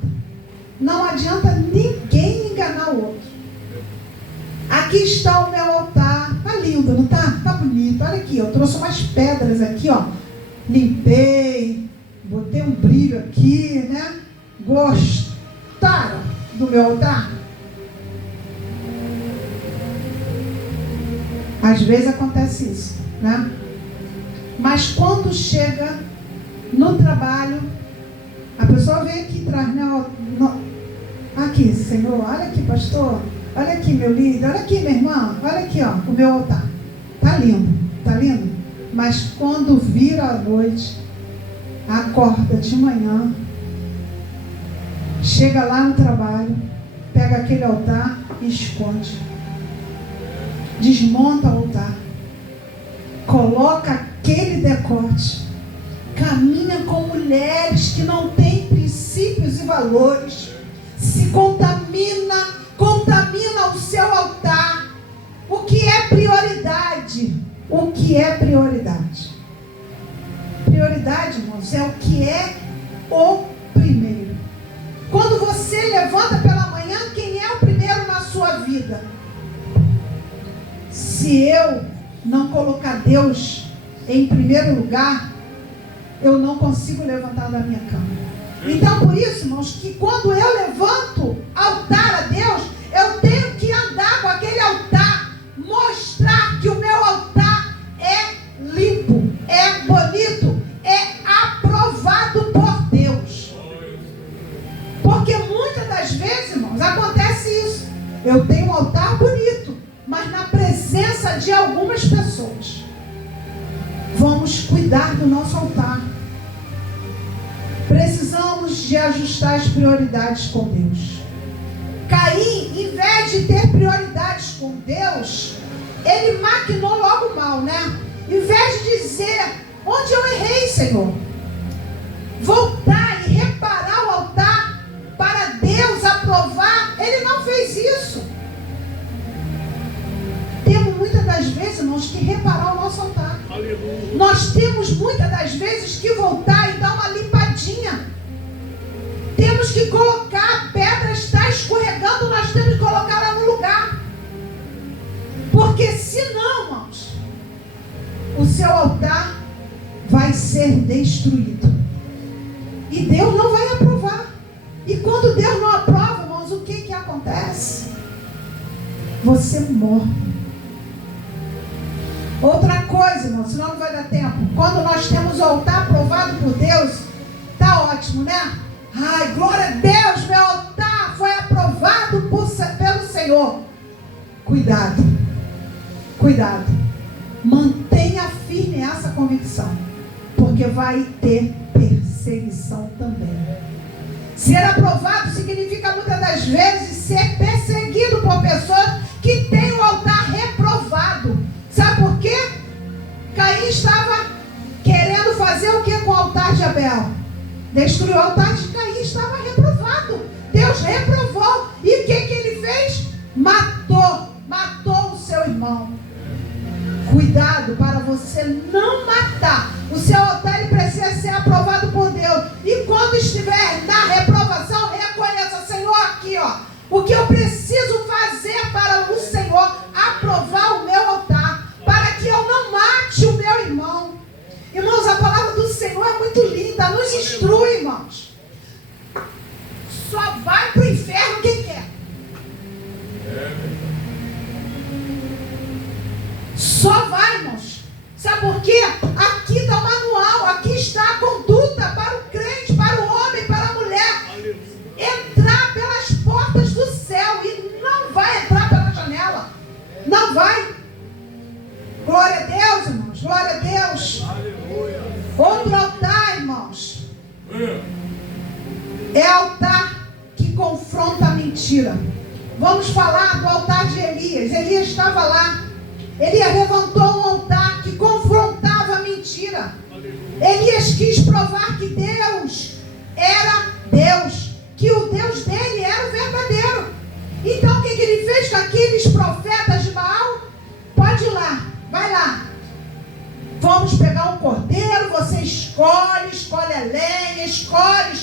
Não adianta ninguém enganar o outro. Aqui está o meu altar. Tá lindo, não tá? Tá bonito. Olha aqui, eu trouxe umas pedras aqui, ó. Limpei, botei um brilho aqui, né? Gostaram do meu altar? Às vezes acontece isso, né? Mas quando chega no trabalho, a pessoa vem aqui e traz, né? Aqui, Senhor, olha aqui, pastor, olha aqui, meu líder, olha aqui, minha irmã, olha aqui, ó, o meu altar. Tá lindo, tá lindo? Mas quando vira a noite, acorda de manhã, chega lá no trabalho, pega aquele altar e esconde. Desmonta o altar, coloca aquele decote, caminha com mulheres que não têm princípios e valores, se contamina o seu altar. O que é prioridade? O que é prioridade? Prioridade, irmãos, é o que é o primeiro. Quando você levanta pela manhã, quem é o primeiro na sua vida? Se eu não colocar Deus em primeiro lugar, eu não consigo levantar da minha cama. Então, por isso, irmãos, que quando eu levanto altar a Deus, eu tenho que andar com aquele altar, mostrar que o meu altar é limpo, é bonito, é aprovado por Deus. Porque muitas das vezes, irmãos, acontece isso. Eu tenho um altar bonito, mas na presença de algumas pessoas. Vamos cuidar do nosso altar. Precisamos de ajustar as prioridades com Deus. Caim, em vez de ter prioridades com Deus, ele maquinou logo mal, né? Em vez de dizer, onde eu errei, Senhor? Voltar e reparar o altar para Deus aprovar, ele não fez isso. Temos muitas das vezes, irmãos, que reparar o nosso altar. Aleluia. Nós temos muitas das vezes que voltar e dar uma limpadinha. Temos que colocar, a pedra está escorregando, nós temos que colocar ela no lugar. Porque senão, irmãos, o seu altar vai ser destruído. E Deus não vai aprovar. E quando Deus não aprova, irmãos, o que acontece? você morre. Outra coisa, irmão, senão não vai dar tempo. Quando nós temos o altar aprovado por Deus, tá ótimo, né? Ai, glória a Deus, meu altar foi aprovado pelo Senhor. Cuidado, cuidado. Mantenha firme essa convicção, porque vai ter perseguição também. Ser aprovado significa muitas das vezes ser perseguido por pessoas que têm o altar reprovado. Sabe por quê? Caim estava querendo fazer o que com o altar de Abel? Destruiu o altar de Caim, estava reprovado. Deus reprovou. E o que ele fez? Matou o seu irmão. Cuidado para você não matar. O seu altar ele precisa ser aprovado por Deus. E quando estiver na reprovação, reconheça, Senhor, aqui, ó, o que eu preciso fazer para o Senhor aprovar o meu altar, para que eu não mate o meu irmão. Irmãos, a palavra do Senhor é muito linda, nos instrui, irmãos. Só vai para o inferno quem quer. Só vai, irmãos. Sabe por quê? Aqui está o manual, aqui está a conduta para o crente, para o homem, para a mulher. Entrar pelas portas do céu e não vai entrar pela janela. Não vai. Glória a Deus, irmãos. Glória a Deus. Outro altar, irmãos, é altar que confronta a mentira. Vamos falar do altar de Elias. Elias estava lá. Elias levantou um altar que confrontava a mentira. Elias quis provar que Deus era Deus, que o Deus dele era o verdadeiro. Então o que ele fez com aqueles profetas de Baal? Pode ir lá, vai lá. Vamos pegar um cordeiro, você escolhe a lenha, escolhe.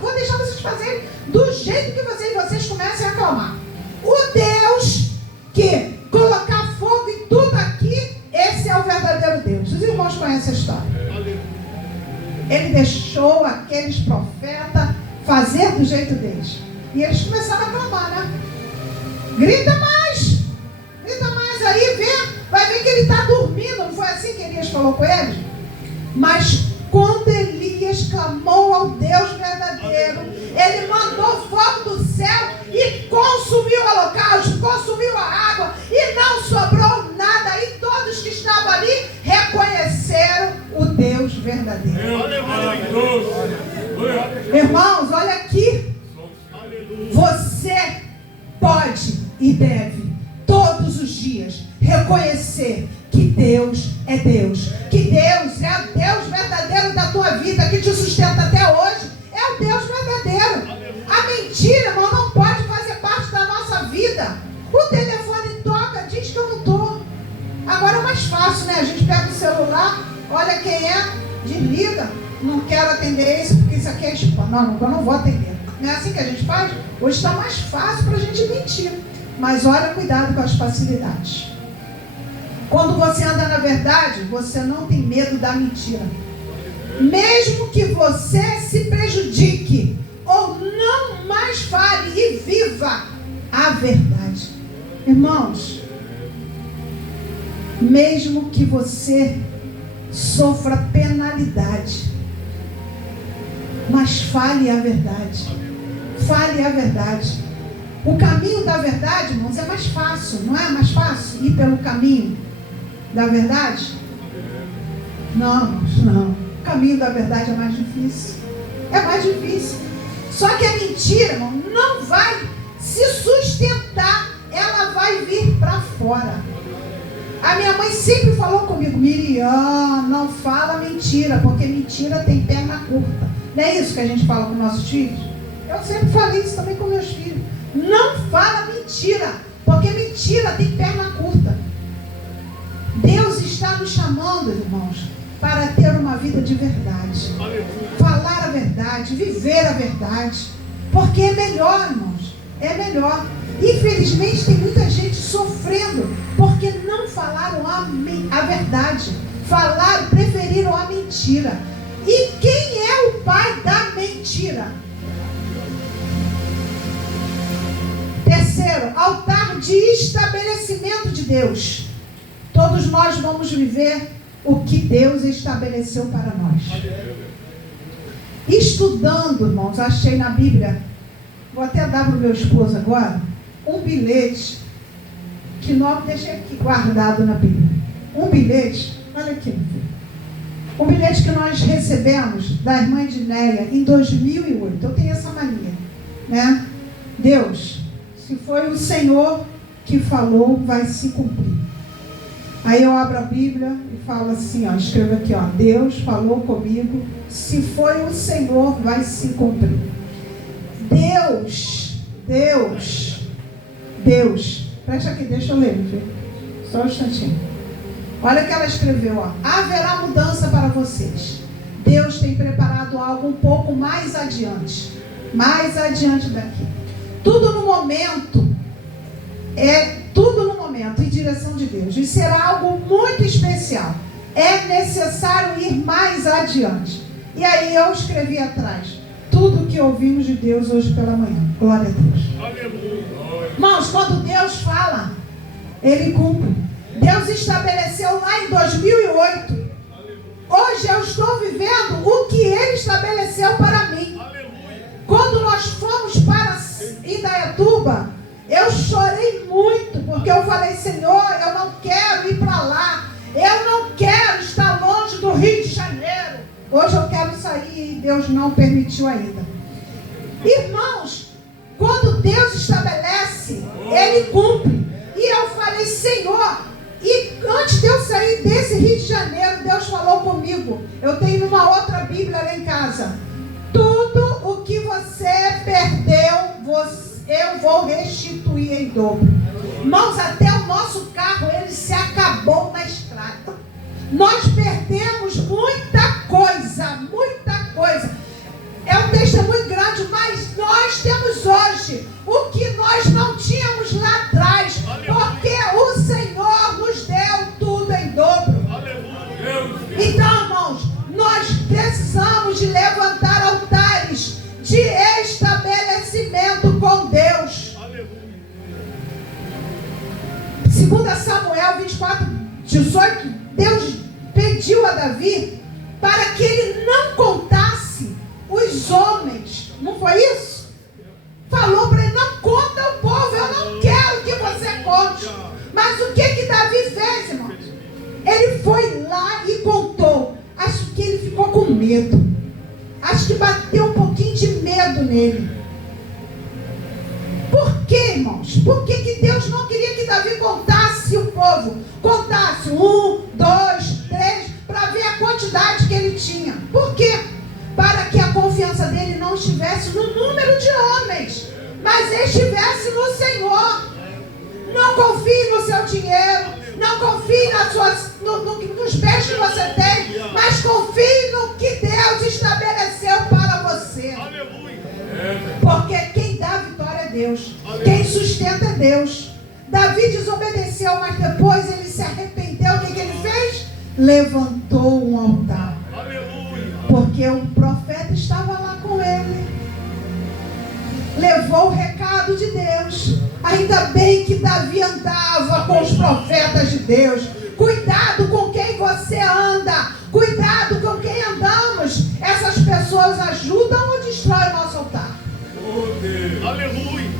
Vou deixar vocês fazerem do jeito que vocês comecem a acalmar. O Deus que colocar fogo em tudo aqui, esse é o verdadeiro Deus. Os irmãos conhecem a história. Ele deixou aqueles profetas fazer do jeito deles. E eles começaram a clamar, né? Grita mais aí, vai ver que ele está dormindo. Não foi assim que Elias falou com eles? Mas quando Elias clamou ao Deus verdadeiro, ele mandou fogo do céu e consumiu o holocausto, consumiu a água e não sobrou nada. E todos que estavam ali reconheceram o Deus verdadeiro. Irmãos, olha aqui. Você pode e deve todos os dias reconhecer que Deus é Deus, que Deus é o Deus verdadeiro da tua vida, que te sustenta até hoje, é o Deus verdadeiro. A mentira, irmão, não pode fazer parte da nossa vida. O telefone toca, diz que eu não estou. Agora é mais fácil, né? A gente pega o celular, olha quem é, desliga. Não quero atender esse porque isso aqui é spam. Não, eu não vou atender. Não é assim que a gente faz? Hoje está mais fácil para a gente mentir. Mas olha, cuidado com as facilidades. Quando você anda na verdade, você não tem medo da mentira. Mesmo que você se prejudique ou não mais fale e viva a verdade. Irmãos, mesmo que você sofra penalidade, mas fale a verdade. Fale a verdade. O caminho da verdade, irmãos, é mais fácil. Não é mais fácil ir pelo caminho da verdade? Não, irmãos, não. O caminho da verdade é mais difícil. É mais difícil. Só que a mentira, irmão, não vai se sustentar. Ela vai vir para fora. A minha mãe sempre falou comigo: Miriam, não fala mentira, porque mentira tem perna curta. Não é isso que a gente fala com nossos filhos? Eu sempre falei isso também com meus filhos. Não fala mentira, porque mentira tem perna curta. Deus está nos chamando, irmãos, para ter uma vida de verdade. Falar a verdade, viver a verdade. Porque é melhor, irmãos. É melhor. Infelizmente tem muita gente sofrendo porque não falaram a verdade. Preferiram a mentira. E quem é o pai da mentira? Terceiro, altar lugar de estabelecimento de Deus. Todos nós vamos viver o que Deus estabeleceu para nós. Estudando, irmãos, achei na Bíblia, vou até dar para o meu esposo agora, um bilhete, que não deixei aqui guardado na Bíblia. Um bilhete, olha aqui, meu filho. Um bilhete que nós recebemos da irmã Edneia em 2008. Eu tenho essa mania, né? Deus, se foi o Senhor que falou, vai se cumprir. Aí eu abro a Bíblia e falo assim, ó, escrevo aqui, ó, Deus falou comigo, se foi o Senhor, vai se cumprir. Deus, presta aqui, deixa eu ler, viu? Só um instantinho. Olha o que ela escreveu, ó. Haverá mudança para vocês. Deus tem preparado algo um pouco mais adiante daqui. Tudo no momento em direção de Deus. E será algo muito especial. É necessário ir mais adiante. E aí eu escrevi atrás, tudo que ouvimos de Deus hoje pela manhã. Glória a Deus. Aleluia. Irmãos, quando Deus fala, Ele cumpre. Deus estabeleceu lá em 2008. Hoje eu estou vivendo o que Ele estabeleceu para mim. Quando nós fomos para Indaiatuba, eu chorei muito, porque eu falei, Senhor, eu não quero ir para lá. Eu não quero estar longe do Rio de Janeiro. Hoje eu quero sair e Deus não permitiu ainda. Irmãos, quando Deus estabelece, Ele cumpre. E eu falei, Senhor, e antes de eu sair desse Rio de Janeiro, Deus falou comigo. Eu tenho uma outra Bíblia lá em casa. Tudo o que você perdeu, eu vou restituir em dobro. Irmãos, até o nosso carro, ele se acabou na estrada. Nós perdemos muita coisa, muita coisa. É um testemunho grande, mas nós temos hoje o que nós não tínhamos lá atrás, porque o Senhor nos deu tudo em dobro. Então, irmãos, nós precisamos de levantar altares de estabelecimento com Deus. 2 Samuel 24, 18, Deus pediu a Davi para que ele não contasse os homens. Não foi isso? Falou para ele, não conta o povo, eu não quero que você conte. Mas o que Davi fez, irmãos? Ele foi lá e contou. Acho que ele ficou com medo. Acho que bateu um pouquinho de medo nele. Por quê, irmãos? Por que Deus não queria que Davi contasse o povo? Contasse 1, 2, 3, para ver a quantidade que ele tinha. Por quê? Para que a confiança dele não estivesse no número de homens, mas estivesse no Senhor. Não confie no seu dinheiro, não confie nos bens que você tem, mas confie no que Deus estabeleceu para você. Porque quem dá a vitória é Deus, quem sustenta é Deus. Davi desobedeceu, mas depois ele se arrependeu. O que ele fez? Levantou um altar. Porque o profeta estava lá com ele. Levou o recado de Deus. Ainda bem que Davi andava com os profetas de Deus. Cuidado com quem você anda. Cuidado com quem andamos. Essas pessoas ajudam ou destroem o nosso altar? Aleluia.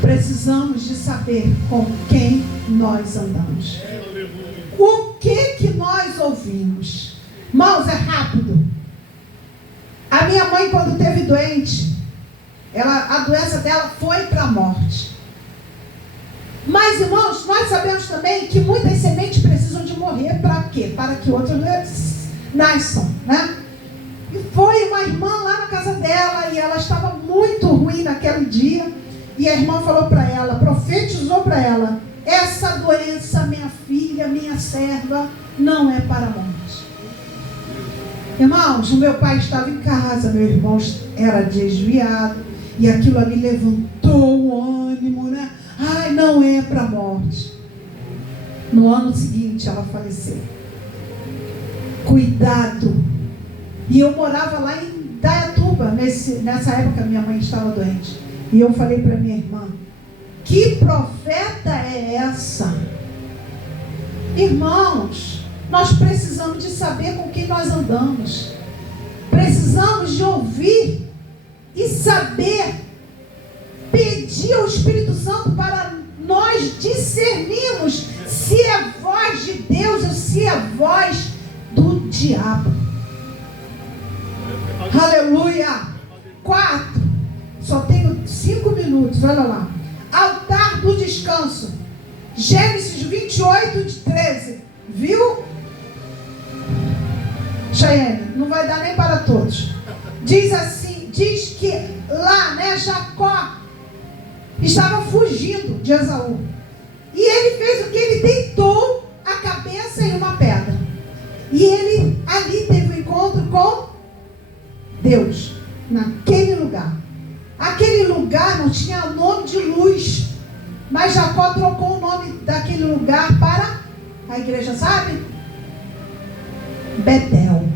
Precisamos de saber com quem nós andamos. O que nós ouvimos? Irmãos, é rápido. A minha mãe, quando esteve doente, a doença dela foi para a morte. Mas, irmãos, nós sabemos também que muitas sementes precisam de morrer para quê? Para que outras nasçam, né? E foi uma irmã lá na casa dela e ela estava muito ruim naquele dia. E a irmã falou para ela, profetizou para ela: essa doença, minha filha, minha serva, não é para a morte. Irmãos, o meu pai estava em casa, meu irmão era desviado, e aquilo ali levantou o ânimo, né? Ai, não é para a morte. No ano seguinte ela faleceu. Cuidado. E eu morava lá em Indaiatuba, nessa época minha mãe estava doente. E eu falei para minha irmã: Que profeta é essa? Irmãos, nós precisamos de saber com quem nós andamos. Precisamos de ouvir e saber, pedir ao Espírito Santo para nós discernirmos se é voz de Deus ou se é voz do diabo. Aleluia. 4. Só tenho 5 minutos, olha lá. Altar do descanso. Gênesis 28:13. Viu? Cheyenne, não vai dar nem para todos. Diz assim, diz que lá, né, Jacó estava fugindo de Esaú. E ele fez o que? Ele deitou a cabeça em uma pedra. E ele ali teve um encontro com Deus, naquele lugar. Aquele lugar não tinha nome de luz, mas Jacó trocou o nome daquele lugar para a igreja, sabe? Betel.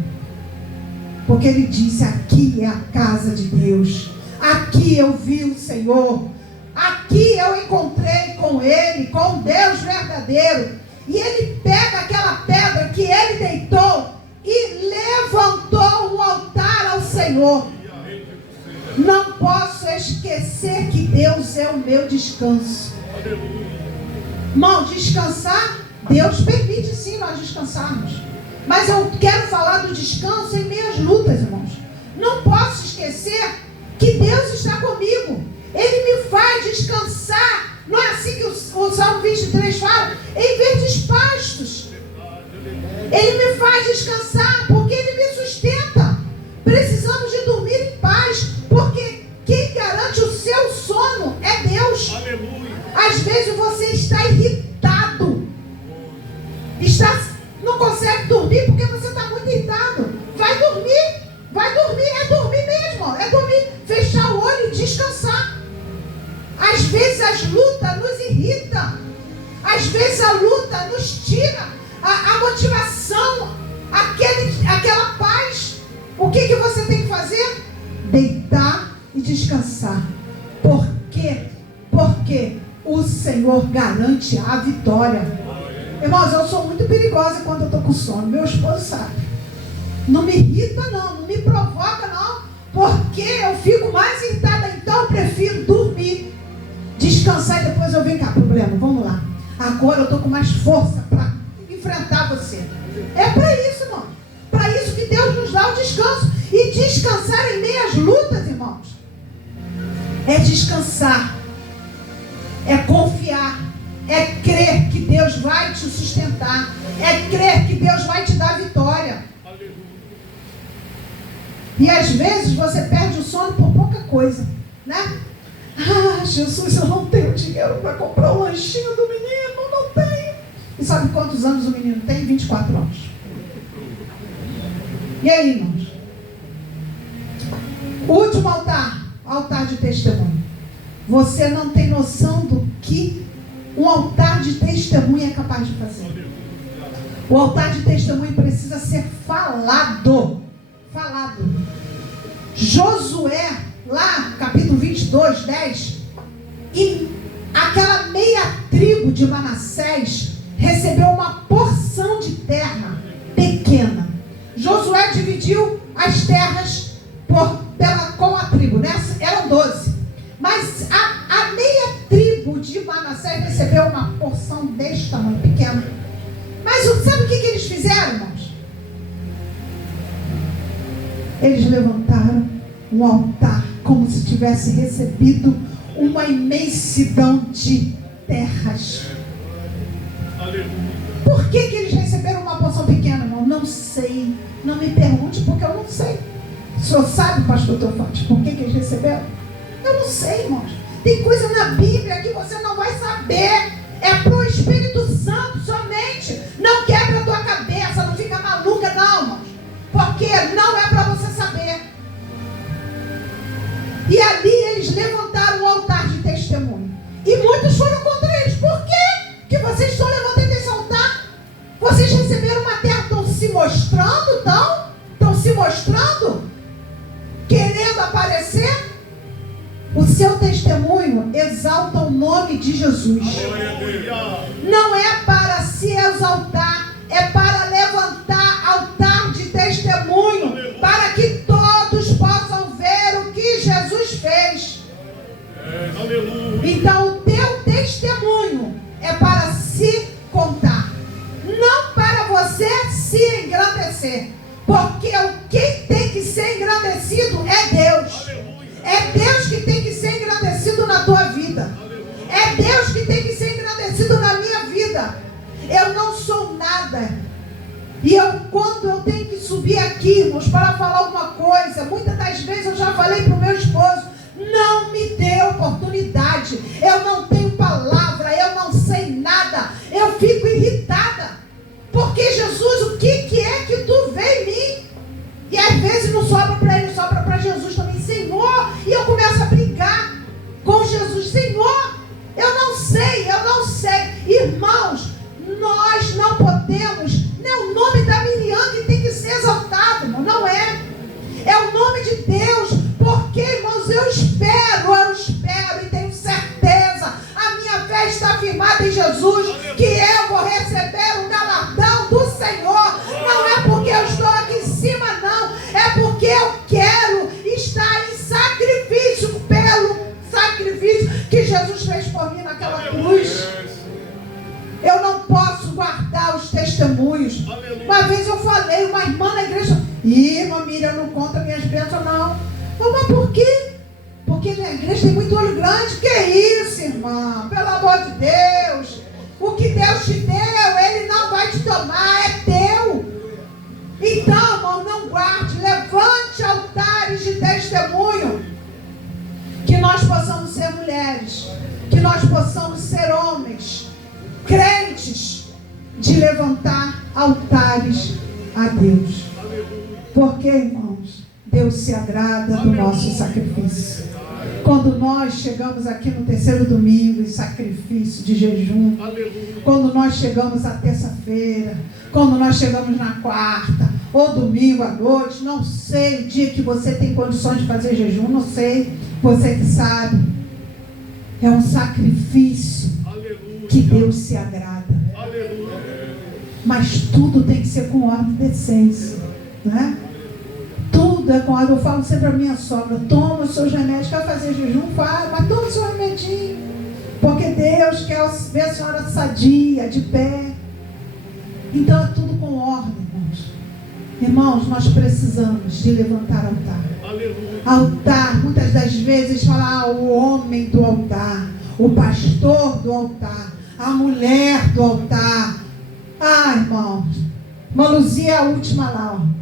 Porque ele disse, aqui é a casa de Deus. Aqui eu vi o Senhor. Aqui eu encontrei com Ele, com Deus verdadeiro. E ele pega aquela pedra que ele deitou e levantou um altar ao Senhor. Não posso esquecer que Deus é o meu descanso. Irmão, descansar, Deus permite sim nós descansarmos. Mas eu quero falar do descanso em meio às lutas, irmãos. Não posso esquecer que Deus está comigo. Ele me faz descansar. Não é assim que o Salmo 23 fala? Em verdes pastos. Ele me faz descansar porque Ele me sustenta. Precisamos de dormir em paz, porque quem garante o seu sono é Deus. Aleluia. Às vezes você está irritado. Não consegue dormir porque você está muito irritado. Vai dormir. É dormir mesmo. É dormir, fechar o olho e descansar. Às vezes as lutas nos irritam. Às vezes a luta nos tira a motivação, aquela paz. O que você tem que fazer? Deitar e descansar. Por quê? Porque o Senhor garante a vitória. Irmãos, eu sou muito perigosa quando eu estou com sono. Meu esposo sabe. Não me irrita não me provoca não, porque eu fico mais irritada. Então eu prefiro dormir, descansar e depois eu venho cá, problema, vamos lá. Agora eu estou com mais força para enfrentar você. É para isso, irmão. Para isso que Deus nos dá o descanso. E descansar em meio às lutas, irmãos, é descansar, é confiar, é crer que Deus vai te sustentar, é crer que Deus vai te dar vitória. E às vezes você perde o sono por pouca coisa, né? Ah, Jesus, eu não tenho dinheiro para comprar o lanchinho do menino, não tenho. E sabe quantos anos o menino tem? 24 anos. E aí, irmãos? Último altar, altar de testemunho. Você não tem noção do que um altar de testemunho é capaz de fazer. O altar de testemunho precisa ser falado. Josué, lá, capítulo 22, 10, e aquela meia tribo de Manassés recebeu uma porção de terra pequena. Josué dividiu as terras com a tribo, né? Eram 12. Mas a meia tribo de Manassés recebeu uma porção deste tamanho, pequena. Mas sabe o que eles fizeram, irmãos? Eles levantaram um altar como se tivesse recebido uma imensidão de terras. Por que eles receberam uma porção pequena, irmão? Não sei. Não me pergunte, porque eu não sei. O senhor sabe, pastor Teofante, por que eles receberam? Eu não sei, irmãos. Tem coisa na Bíblia que você não vai saber. É para o Espírito Santo somente. Não quebra a tua cabeça, não fica maluca não, irmãos. Porque não é para você saber. E ali eles levantaram um altar de testemunho. E muitos foram contra eles. Por quê que vocês estão levantando esse altar? Vocês receberam uma terra, estão se mostrando, estão se mostrando, querendo aparecer. O seu testemunho testemunho exalta o nome de Jesus. Não é para se exaltar, é para levantar altar de testemunho, para que todos possam ver o que Jesus fez. Então o teu testemunho é para se contar, não para você se engrandecer, porque quem tem que ser engrandecido é Deus. É Deus que tem que ser engrandecido na tua vida. É Deus que tem que ser engrandecido na minha vida. Eu não sou nada. E quando eu tenho que subir aqui, irmãos, para falar alguma coisa, muitas das vezes eu já falei para o meu esposo, não me dê oportunidade. Eu não tenho palavra, eu não sei nada. Eu fico irritada. Porque Jesus, o que é que tu vê em mim? E às vezes não sobra para ele, sobra para Jesus também. Senhor, e eu começo a brigar com Jesus. Senhor, eu não sei. Irmãos, nós não podemos, não é o nome da Miriam que tem que ser exaltado, irmão, não é. É o nome de Deus, porque, irmãos, eu espero e tenho certeza, a minha fé está firmada em Jesus, que eu vou receber um galardão do Senhor. Não é porque eu estou aqui em cima, não, é porque eu quero estar em sacrifício, pelo sacrifício que Jesus fez por mim naquela cruz. Eu não posso guardar os testemunhos. Uma vez eu falei, uma irmã na igreja, irmã Miriam, não conta minhas bênçãos, não. Mas por quê? Porque na igreja tem muito olho grande. Que isso, irmã? Pelo amor de Deus. O que Deus te deu, Ele não vai te tomar, é teu. Então, irmão, não guarde, levante altares de testemunho. Que nós possamos ser mulheres, que nós possamos ser homens, crentes, de levantar altares a Deus. Porque, irmãos, Deus se agrada do nosso sacrifício. Quando nós chegamos aqui no terceiro domingo em sacrifício de jejum, quando nós chegamos à terça-feira, quando nós chegamos na quarta, ou domingo à noite, não sei o dia que você tem condições de fazer jejum, não sei, você que sabe. É um sacrifício que Deus se agrada. Mas tudo tem que ser com ordem e decência, né? Tudo é com ordem. Eu falo sempre a minha sogra, toma os seus remédios, quer fazer jejum, faz, mas toma o seu remedinho, porque Deus quer ver a senhora sadia, de pé. Então é tudo com ordem, irmãos. Irmãos, nós precisamos de levantar altar. Altar, muitas das vezes fala o homem do altar, o pastor do altar, a mulher do altar. Irmãos, uma Luzia, a última lá, ó.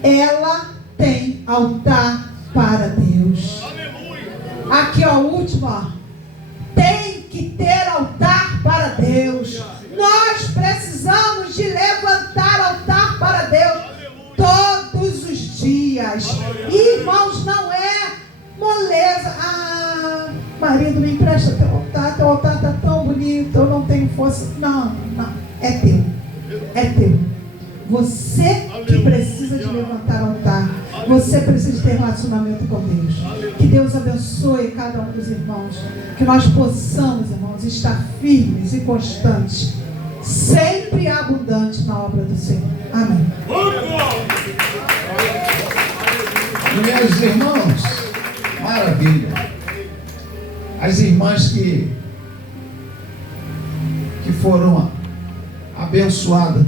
Ela tem altar para Deus. Aqui, ó, a última, ó. Tem que ter altar para Deus. Nós precisamos de levantar altar para Deus todos os dias. E, irmãos, não é moleza. Marido, me empresta teu altar está tão bonito, eu não tenho força. Não, é teu. É teu. Você que precisa de levantar altar. Você precisa ter relacionamento com Deus. Que Deus abençoe cada um dos irmãos. Que nós possamos, irmãos, estar firmes e constantes, sempre abundante na obra do Senhor. Amém. Meus irmãos, maravilha. As irmãs que foram abençoadas